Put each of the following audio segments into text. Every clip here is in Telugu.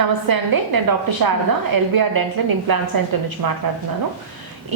నమస్తే అండి, నేను doctor Sharada LBR dental and implant centre నుంచి మాట్లాడుతున్నాను.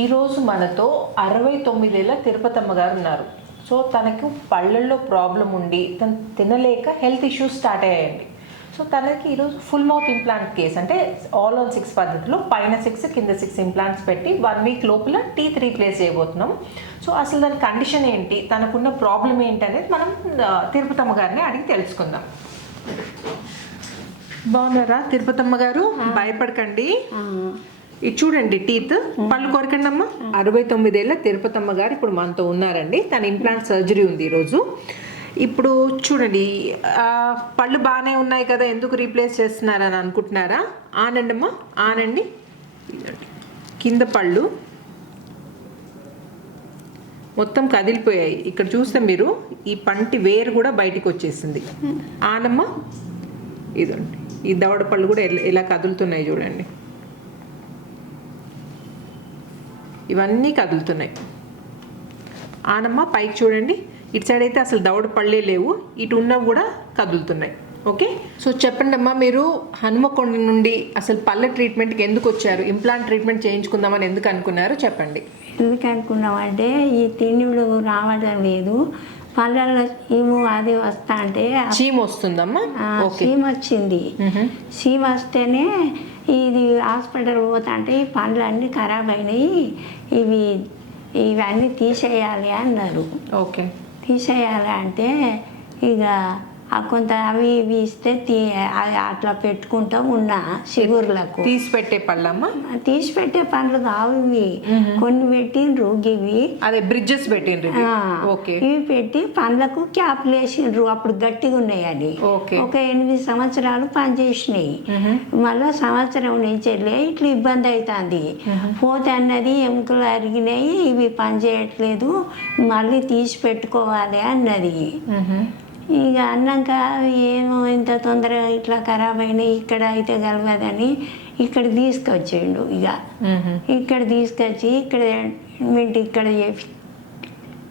ఈరోజు మనతో 69 ఏళ్ళ తిరుపతమ్మ గారు ఉన్నారు. సో తనకు పళ్ళల్లో ప్రాబ్లం ఉండి తను తినలేక హెల్త్ ఇష్యూస్ స్టార్ట్ అయ్యాయండి. సో తనకి ఈరోజు ఫుల్ మౌత్ ఇంప్లాంట్ కేస్, అంటే ఆల్ ఆన్ 6 పద్ధతిలో పైన 6 కింద 6 ఇంప్లాంట్స్ పెట్టి 1 వీక్ లోపల టీత్ రీప్లేస్ చేయబోతున్నాం. సో అసలు దాని కండిషన్ ఏంటి, తనకున్న ప్రాబ్లం ఏంటి అనేది మనం తిరుపతమ్మ గారిని అడిగి తెలుసుకుందాం. బాగున్నారా తిరుపతమ్మ గారు? భయపడకండి. ఇది చూడండి, టీత్ పళ్ళు కొరకండి అమ్మ. 69 ఏళ్ళ తిరుపతమ్మ గారు ఇప్పుడు మనతో ఉన్నారండి. తన ఇంప్లాంట్ సర్జరీ ఉంది ఈరోజు. ఇప్పుడు చూడండి, పళ్ళు బాగానే ఉన్నాయి కదా, ఎందుకు రీప్లేస్ చేస్తున్నారని అనుకుంటున్నారా? ఆనండి అమ్మ, ఆనండి. కింద పళ్ళు మొత్తం కదిలిపోయాయి. ఇక్కడ చూస్తే మీరు ఈ పంటి వేరు కూడా బయటికి వచ్చేసింది. ఆనమ్మ, ఇదండి, ఈ దవడ పళ్ళు కూడా ఎలా కదులుతున్నాయి చూడండి, ఇవన్నీ కదులుతున్నాయి. ఆనమ్మ పైకి చూడండి, ఇటు సైడ్ అయితే అసలు దవడ పళ్ళే లేవు, ఇటు ఉన్నవి కూడా కదులుతున్నాయి. ఓకే, సో చెప్పండి అమ్మా, మీరు హనుమకొండ నుండి అసలు పళ్ళ ట్రీట్మెంట్కి ఎందుకు వచ్చారు? ఇంప్లాంట్ ట్రీట్మెంట్ చేయించుకుందామని ఎందుకు అనుకున్నారు చెప్పండి. ఎందుకు అనుకున్నామంటే ఈ తిండిలు రావడం లేదు, పళ్ళల్లో చీము అది వస్తా అంటే చీము వస్తుందమ్మా? చీము వచ్చింది. చీము వస్తేనే ఇది హాస్పిటల్ పోతా అంటే ఈ పళ్ళన్నీ ఖరాబ్ అయినాయి, ఇవన్నీ తీసేయాలి అన్నారు. ఓకే, తీసేయాలి అంటే ఇక కొంత అవి ఇవి ఇస్తే అట్లా పెట్టుకుంటా ఉన్నా. షుగర్లకు తీసి పెట్టే పళ్ళమ్మా? తీసి పెట్టే పండ్లు కావు ఇవి, కొన్ని పెట్టిండ్రు ఇవి, అదే బ్రిడ్జెస్ పెట్టిండ్రు. ఇవి పెట్టి పండ్లకు క్యాప్లు వేసిండ్రు, అప్పుడు గట్టిగా ఉన్నాయి అని. ఒక 8 సంవత్సరాలు పనిచేసినాయి. మళ్ళీ సంవత్సరం నుంచి ఇట్లా ఇబ్బంది అవుతుంది. పోతే అన్నది ఎముకలు అరిగినాయి, ఇవి పని చేయట్లేదు, మళ్ళీ తీసి పెట్టుకోవాలి అన్నది. ఇక అన్నాక ఏమో ఇంత తొందరగా ఇట్లా ఖరాబ్ అయినాయి, ఇక్కడ అయితే కలవదని ఇక్కడ తీసుకొచ్చిండు. ఇక ఇక్కడ తీసుకొచ్చి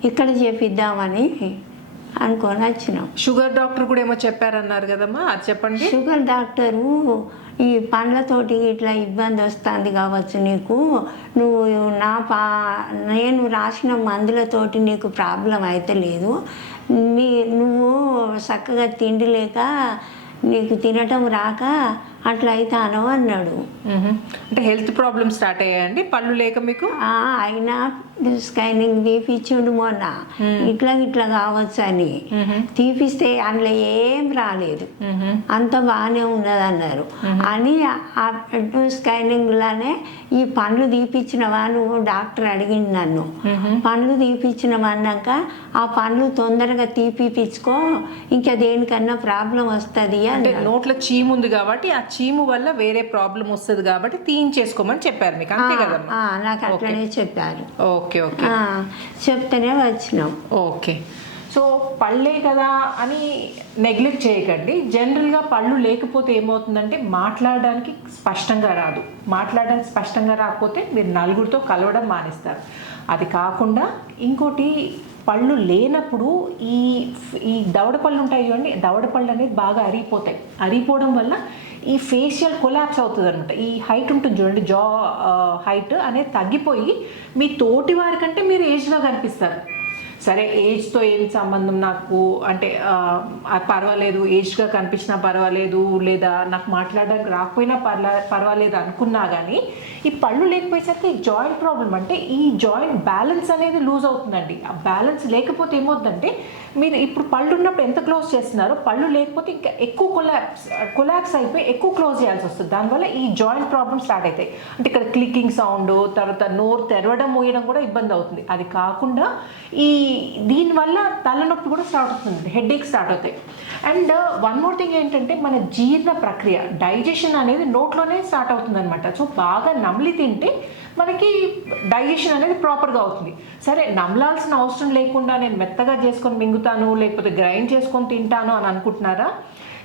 ఇక్కడ చేపిద్దామని అనుకొని వచ్చినాం. షుగర్ డాక్టర్ కూడా ఏమో చెప్పారన్నారు కదమ్మా, అది చెప్పండి. షుగర్ డాక్టరు ఈ పండ్లతోటి ఇట్లా ఇబ్బంది వస్తుంది కావచ్చు నీకు, నువ్వు నేను రాసిన మందులతోటి నీకు ప్రాబ్లం అయితే లేదు, నువ్వు చక్కగా తిండి లేక నీకు తినటం రాక అట్లా అవుతాను అన్నాడు. అంటే హెల్త్ ప్రాబ్లమ్ స్టార్ట్ అయ్యాయండి పళ్ళు లేక మీకు? అయినా స్కానింగ్ తీపిచ్చిండు మొన్న, ఇట్లా కావచ్చు అని. తీపిస్తే అందులో ఏం రాలేదు, అంత బాగానే ఉన్నది అన్నారు. అని ఆ స్కానింగ్లోనే ఈ పండ్లు తీపిచ్చినవా నువ్వు డాక్టర్ అడిగింది నన్ను. పండ్లు తీపిచ్చినవన్నాక ఆ పండ్లు తొందరగా తీపిచ్చుకో, ఇంకా దేనికన్నా ప్రాబ్లం వస్తుంది అంటే నోట్లో చీము ఉంది కాబట్టి ఆ చీము వల్ల వేరే ప్రాబ్లం వస్తుంది కాబట్టి తీయించేసుకోమని చెప్పారు మీకు, అంతే కదమ్మా? నాకు అట్లనే చెప్పారు. ఓకే ఓకే, చెప్తేనే వచ్చినాం. ఓకే, సో పళ్ళే కదా అని నెగ్లెక్ట్ చేయకండి. జనరల్గా పళ్ళు లేకపోతే ఏమవుతుందంటే మాట్లాడడానికి స్పష్టంగా రాదు. మాట్లాడడానికి స్పష్టంగా రాకపోతే మీరు నలుగురితో కలవడం మానేస్తారు. అది కాకుండా ఇంకోటి, పళ్ళు లేనప్పుడు ఈ దవడ పళ్ళు ఉంటాయి చూడండి, దవడ పళ్ళు అనేది బాగా అరిగిపోతాయి. అరిగిపోవడం వల్ల ఈ ఫేషియల్ కొలాప్స్ అవుతుంది అనమాట. ఈ హైట్ ఉంటుంది చూడండి, జా హైట్ అనేది తగ్గిపోయి మీ తోటి వారి కంటే మీరు ఏజ్గా కనిపిస్తారు. సరే, ఏజ్తో ఏం సంబంధం నాకు, అంటే పర్వాలేదు, ఏజ్గా కనిపించినా పర్వాలేదు, లేదా నాకు మాట్లాడడానికి రాకపోయినా పర్వాలేదు అనుకున్నా కానీ ఈ పళ్ళు లేకపోయేసరికి జాయింట్ ప్రాబ్లం, అంటే ఈ జాయింట్ బ్యాలెన్స్ అనేది లూజ్ అవుతుందండి. ఆ బ్యాలెన్స్ లేకపోతే ఏమవుతుందంటే మీరు ఇప్పుడు పళ్ళు ఉన్నప్పుడు ఎంత క్లోజ్ చేస్తున్నారో పళ్ళు లేకపోతే ఇంకా ఎక్కువ కొలాప్స్ అయిపోయి ఎక్కువ క్లోజ్ చేయాల్సి వస్తుంది. దానివల్ల ఈ జాయింట్ ప్రాబ్లమ్ స్టార్ట్ అవుతాయి. అంటే ఇక్కడ క్లికింగ్ సౌండ్, తర్వాత నోరు తెరవడం మూయడం కూడా ఇబ్బంది అవుతుంది. అది కాకుండా దీనివల్ల తలనొప్పి కూడా స్టార్ట్ అవుతుంది, హెడేక్ స్టార్ట్ అవుతాయి. అండ్ వన్ మోర్ థింగ్ ఏంటంటే మన జీర్ణ ప్రక్రియ, డైజెషన్ అనేది నోట్లోనే స్టార్ట్ అవుతుంది అనమాట. సో బాగా నమిలి తింటే మనకి డైజెషన్ అనేది ప్రాపర్గా అవుతుంది. సరే, నమలాల్సిన అవసరం లేకుండా నేను మెత్తగా చేసుకొని మింగుతాను, లేకపోతే గ్రైండ్ చేసుకొని తింటాను అని అనుకుంటున్నారా?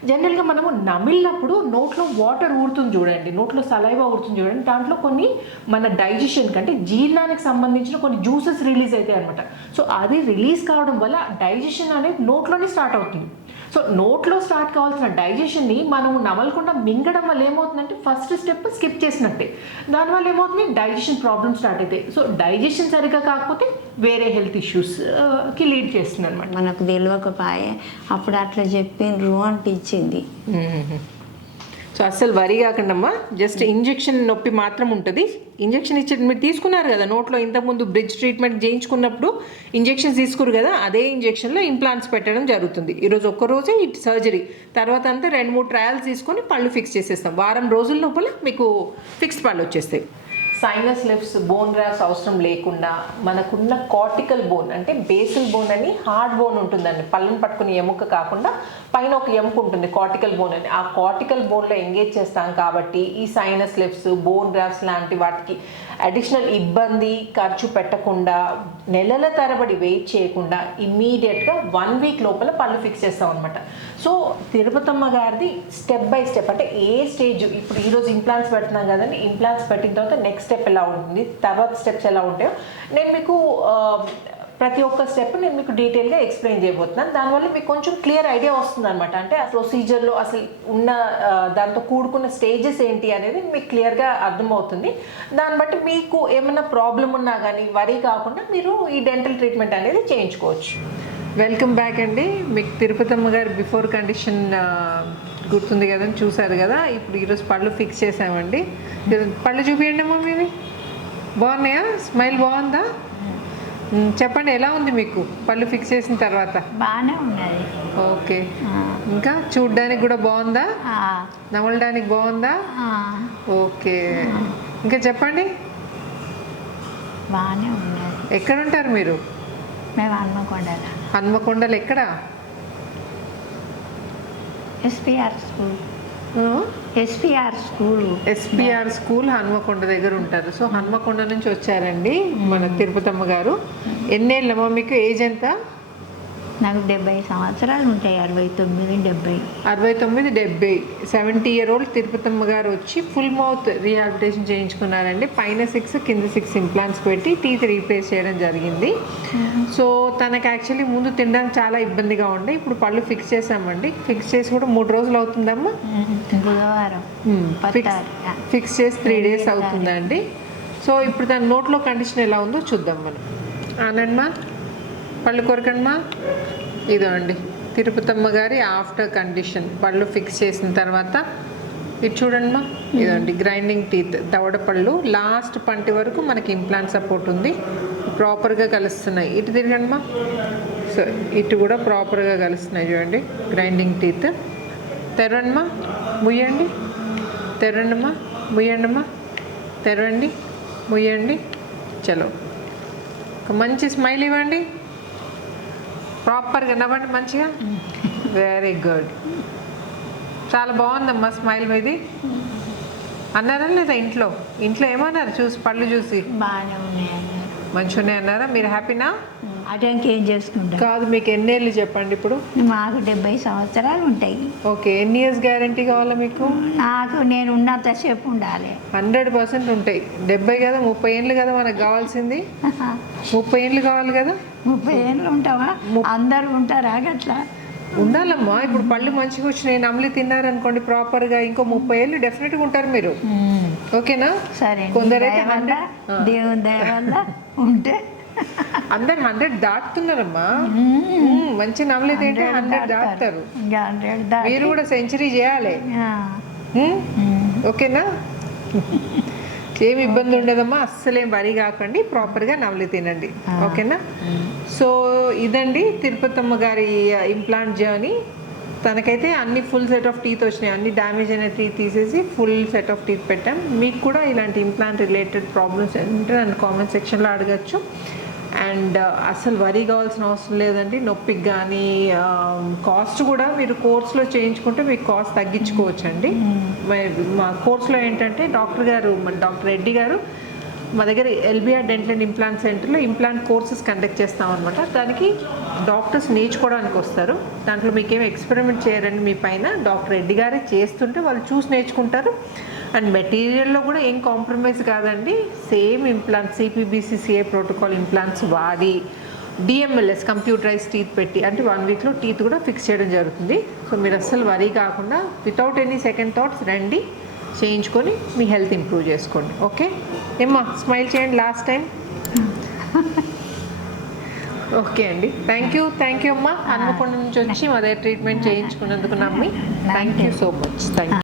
జనరల్గా మనము నమిలినప్పుడు నోట్లో వాటర్ ఊరుతుంది చూడండి, నోట్లో సలైవా ఊరుతుంది చూడండి, దాంట్లో కొన్ని మన డైజెషన్కి అంటే జీర్ణానికి సంబంధించిన కొన్ని జ్యూసెస్ రిలీజ్ అవుతాయి అనమాట. సో అది రిలీజ్ కావడం వల్ల డైజెషన్ అనేది నోట్లోనే స్టార్ట్ అవుతుంది. సో నోట్లో స్టార్ట్ కావాల్సిన డైజెషన్ని మనం నమలకుండా మింగడం వల్ల ఏమవుతుందంటే ఫస్ట్ స్టెప్ స్కిప్ చేసినట్టే. దానివల్ల ఏమవుతుంది, డైజెషన్ ప్రాబ్లమ్ స్టార్ట్ అవుతాయి. సో డైజెషన్ సరిగ్గా కాకపోతే వేరే హెల్త్ ఇష్యూస్కి లీడ్ చేస్తుంది అనమాట. మనకు తెలియకపోయే అప్పుడు అట్లా చెప్పిండ్రు అనిపించింది. సో అస్సలు వరి కాకుండా అమ్మా, జస్ట్ ఇంజెక్షన్ నొప్పి మాత్రం ఉంటుంది. ఇంజెక్షన్ ఇచ్చి మీరు తీసుకున్నారు కదా నోట్లో, ఇంతకుముందు బ్రిడ్జ్ ట్రీట్మెంట్ చేయించుకున్నప్పుడు ఇంజెక్షన్స్ తీసుకురు కదా, అదే ఇంజెక్షన్లో ఇంప్లాంట్స్ పెట్టడం జరుగుతుంది. ఈరోజు ఒక్కరోజే ఈ సర్జరీ, తర్వాత అంతా 2-3 ట్రయల్స్ తీసుకొని పళ్ళు ఫిక్స్ చేసేస్తాం. వారం రోజుల లోపల మీకు ఫిక్స్డ్ పళ్ళు వచ్చేస్తాయి. సైనస్ లిఫ్ట్స్, బోన్ గ్రాఫ్స్ అవసరం లేకుండా మనకున్న కార్టికల్ బోన్ అంటే బేసల్ బోన్ అని హార్డ్ బోన్ ఉంటుందండి. పళ్ళను పట్టుకుని ఎముక కాకుండా పైన ఒక ఎముక ఉంటుంది కార్టికల్ బోన్ అని. ఆ కార్టికల్ బోన్లో ఎంగేజ్ చేస్తాం కాబట్టి ఈ సైనస్ లిఫ్ట్స్, బోన్ గ్రాఫ్స్ లాంటి వాటికి అడిషనల్ ఇబ్బంది, ఖర్చు పెట్టకుండా, నెలల తరబడి వెయిట్ చేయకుండా ఇమ్మీడియట్గా 1 వీక్ లోపల పళ్ళు ఫిక్స్ చేస్తాం అనమాట. సో తిరుపతమ్మ గారిది స్టెప్ బై స్టెప్, అంటే ఏ స్టేజ్, ఇప్పుడు ఈరోజు ఇంప్లాంట్స్ పెడుతున్నాం కదండి, ఇంప్లాంట్స్ పెట్టిన తర్వాత నెక్స్ట్ స్టెప్ ఎలా ఉంటుంది, తర్వాత స్టెప్స్ ఎలా ఉంటాయో నేను మీకు ప్రతి ఒక్క స్టెప్ నేను మీకు డీటెయిల్గా ఎక్స్ప్లెయిన్ చేయబోతున్నాను. దానివల్ల మీకు కొంచెం క్లియర్ ఐడియా వస్తుంది అనమాట. అంటే ఆ ప్రొసీజర్లో అసలు ఉన్న దాంతో కూడుకున్న స్టేజెస్ ఏంటి అనేది మీకు క్లియర్గా అర్థమవుతుంది. దాన్ని బట్టి మీకు ఏమైనా ప్రాబ్లం ఉన్నా కానీ వరీ కాకుండా మీరు ఈ డెంటల్ ట్రీట్మెంట్ అనేది చేయించుకోవచ్చు. వెల్కమ్ బ్యాక్ అండి. మీకు తిరుపతమ్మ గారు బిఫోర్ కండిషన్ గుర్తుంది కదా, చూసారు కదా. ఇప్పుడు ఈరోజు పళ్ళు ఫిక్స్ చేసామండి. పళ్ళు చూపించండి అమ్మా మీవి. బాగున్నాయా? స్మైల్ బాగుందా? చెప్పండి, ఎలా ఉంది మీకు పళ్ళు ఫిక్స్ చేసిన తర్వాత? బాగానే ఉన్నది. ఓకే. ఇంకా చూడ్డానికి కూడా బాగుందా? నమలడానికి బాగుందా? ఓకే. ఇంకా చెప్పండి. బాగానే ఉన్నది. ఎక్కడ ఉంటారు మీరు? మేము హన్మకొండలో. హన్మకొండలో ఎక్కడ? SPR school. SPR school Hanamkonda దగ్గర ఉంటారు. సో హన్మకొండ నుంచి వచ్చారండి మన తిరుపతమ్మ గారు. ఎన్నేళ్ళమ్మా మీకు? ఏజ్ ఎంత? నాకు 70 సంవత్సరాలు ఉంటాయి. 69, 70. 70-year-old తిరుపతమ్మ గారు వచ్చి ఫుల్ మౌత్ రీహాబిలిటేషన్ చేయించుకున్నారండి. పైన 6 కింద 6 ఇంప్లాంట్స్ పెట్టి టీత్ రీప్లేస్ చేయడం జరిగింది. సో తనకు యాక్చువల్లీ ముందు తినడానికి చాలా ఇబ్బందిగా ఉండే, ఇప్పుడు పళ్ళు ఫిక్స్ చేసామండి. ఫిక్స్ చేసి కూడా 3 రోజులు అవుతుందమ్మా. బుధవారం ఫిక్స్ చేసి 3 days అవుతుందండి. సో ఇప్పుడు తన నోట్లో కండిషన్ ఎలా ఉందో చూద్దాం మనం. ఆనందమ్మా, పళ్ళు కొరకండిమా. ఇదో అండి తిరుపతమ్మ గారి ఆఫ్టర్ కండిషన్. పళ్ళు ఫిక్స్ చేసిన తర్వాత ఇది చూడండిమా. ఇదండి గ్రైండింగ్ టీత్, దవడ పళ్ళు లాస్ట్ పంటి వరకు మనకి ఇంప్లాంట్ సపోర్ట్ ఉంది. ప్రాపర్గా కలుస్తున్నాయి. ఇటు తిరగండిమా. సో ఇటు కూడా ప్రాపర్గా కలుస్తున్నాయి చూడండి. Grinding teeth. తెరవండిమా, ముయ్యండి. తెరవండిమా, ముయ్యండిమా. తెరవండి, ముయ్యండి. చలో, ఒక మంచి స్మైల్ ఇవ్వండి. ప్రాపర్గా నవ్వండి మంచిగా. Very good. చాలా బాగుందమ్మా స్మైల్ మీది. అన్నారా లేదా ఇంట్లో? ఇంట్లో ఏమన్నారు చూసి, పళ్ళు చూసి? బాగానే ఉన్నాయి. మంచిగానే అన్నారా? మీరు హ్యాపీనా? అటెంకి ఏం చేసుకుంటా కాదు, మీకు ఎన్నేళ్ళు చెప్పండి ఇప్పుడు? మాకు 70 సంవత్సరాలు ఉంటాయి. ఓకే. ఎన్ని ఇయర్స్ గ్యారంటీ కావాలా మీకు? నాకు నేను ఉన్నంతసేపు ఉండాలి. 100% ఉంటాయి. 70 కదా, 30 ఏళ్ళు కదా మనకు కావాల్సింది. 30 ఏళ్ళు కావాలి కదా. 30 ఏళ్ళు ఉంటావా? అందరూ ఉంటారా గట్లా? ఉండాలమ్మా. ఇప్పుడు పళ్ళు మంచిగా వచ్చినాయి, నమ్లి తిన్నారనుకోండి ప్రాపర్గా, ఇంకో 30 ఏళ్ళు డెఫినెట్గా ఉంటారు మీరు. ఓకేనా? సరే. కొందరైతే దేవుని దయ వల్ల ఉంటే అందరు 100 దాటుతున్నారమ్మా. మంచి నమ్మలేదు ఏంటి 100 దాటుతారు. మీరు కూడా సెంచరీ చేయాలి. ఓకేనా? ఏమి ఇబ్బంది ఉండదమ్మా. అస్సలేం వరి కాకండి, ప్రాపర్గా నవలి తినండి. ఓకేనా? సో ఇదండి తిరుపతమ్మ గారి ఇంప్లాంట్ జర్నీ. తనకైతే అన్ని ఫుల్ సెట్ ఆఫ్ టీత్ వచ్చినాయి. అన్ని డ్యామేజ్ అయిన టీత్ తీసేసి ఫుల్ సెట్ ఆఫ్ టీత్ పెట్టాం. మీకు కూడా ఇలాంటి ఇంప్లాంట్ రిలేటెడ్ ప్రాబ్లమ్స్ ఉంటే నన్ను కామెంట్ సెక్షన్లో అడగచ్చు. అండ్ అసలు వరి కావాల్సిన అవసరం లేదండి. నొప్పికి కానీ కాస్ట్ కూడా మీరు కోర్స్లో చేయించుకుంటే మీకు కాస్ట్ తగ్గించుకోవచ్చు అండి. మా కోర్స్లో ఏంటంటే డాక్టర్ రెడ్డి గారు మా దగ్గర ఎల్బిఆర్ డెంటల్ అండ్ ఇంప్లాంట్ సెంటర్లో ఇంప్లాంట్ కోర్సెస్ కండక్ట్ చేస్తామన్నమాట. దానికి డాక్టర్స్ నేర్చుకోవడానికి వస్తారు. దాంట్లో మీకేం ఎక్స్పెరిమెంట్ చేయరండి మీ పైన. డాక్టర్ రెడ్డి గారే చేస్తుంటే వాళ్ళు చూసి నేర్చుకుంటారు. అండ్ మెటీరియల్లో కూడా ఏం కాంప్రమైజ్ కాదండి. Same implant CPBCCA protocol implants వాడి డిఎంఎల్ఎస్ కంప్యూటరైజ్ టీత్ పెట్టి అంటే 1 వీక్లో టీత్ కూడా ఫిక్స్ చేయడం జరుగుతుంది. సో మీరు అస్సలు వరీ కాకుండా వితౌట్ ఎనీ సెకండ్ థాట్స్ రండి, చేయించుకొని మీ హెల్త్ ఇంప్రూవ్ చేసుకోండి. ఓకే ఏమ్మా, స్మైల్ చేయండి లాస్ట్ టైం. ఓకే అండి, థ్యాంక్ యూ అమ్మా. హన్మకొండ నుంచి వచ్చి మా దగ్గర ట్రీట్మెంట్ చేయించుకున్నందుకు నమ్మి thank you so much. Thank you.